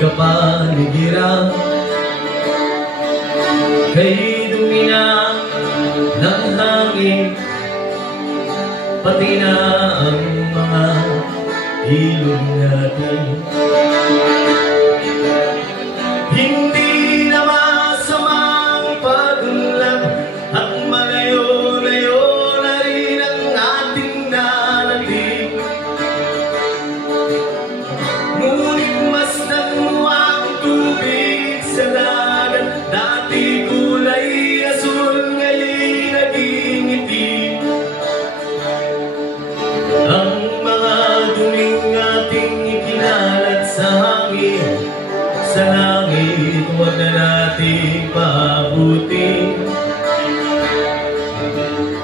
kapaligiran. Kay dumina ng hangin, pati na ang mga ilog natin. Hindi na masamang pag-unlad at malayo-layo na rin ang ating narating. Ngunit masdan mo ang tubig sa dagat, dati kulay asul, ngayon naging itim. Ang mga duming ating ikinalat sa hangin, sa langit huwag na natin paabutin,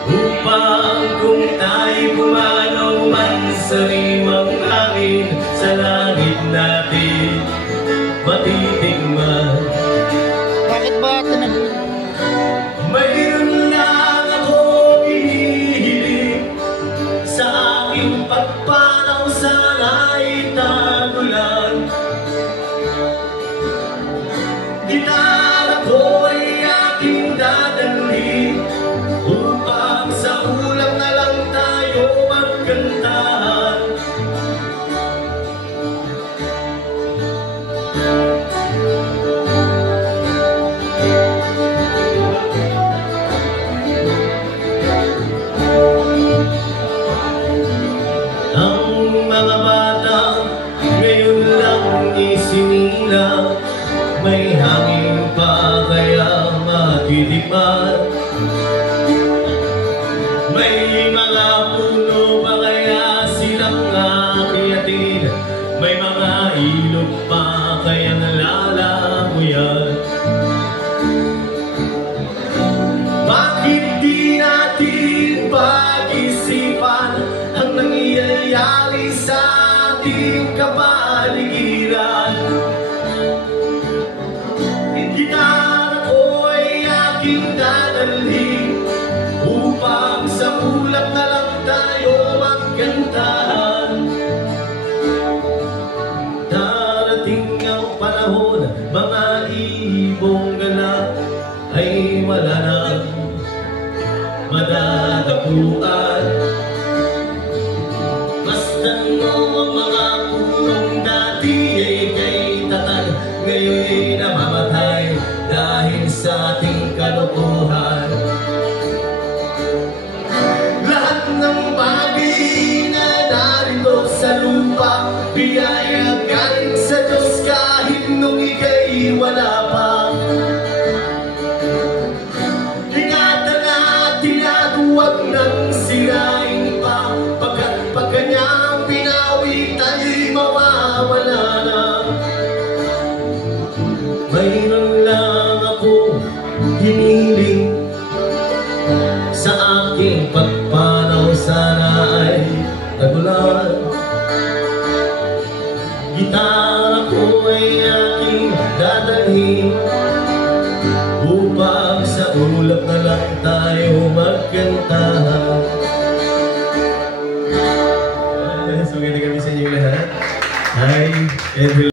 upang kung tayo pumanaw man sa limang hangin, sa langit natin matitigman. Bakit ba mayroon lang ako hinihiling, sa aking pagpanaw sana'y tagulan. Gitara ko ay aking dadalhin, upang sa ulang na lang tayo magkantahan. Ang mga bata ngayon lang isinilang, may hangin pa kaya matitipan. May mga puno pa kaya silang akiyatin, may mga ilog pa kaya nalalamuyan. Bakit di natin pag-isipan ang nangyayari sa ating kapaligiran? Gitara ko ay aking dadalhin, upang sa ulap na lang tayo magkantahan. Darating ang panahon, mga ibong ganap ay wala na madadapuan. Masdan mo ang mga punong dati ay kay tatag, ngayon'y namamatay dahil sa ating kalokohan. Lahat ng bagay na narito sa lupa, biyaya galing sa Diyos kahit nung ika'y wala pa. Ingatan natin at huwag nang sirain pa, pag kanyang binawi tayo'y mawawala na. Mayroon lang ako hiniling, sa aking pagpanaw sana ay tagulan. Gitara ko ay aking dadalhin, upang sa ulap na lang tayo magkantahan. So, ganda kami sa inyo lahat. Hi, and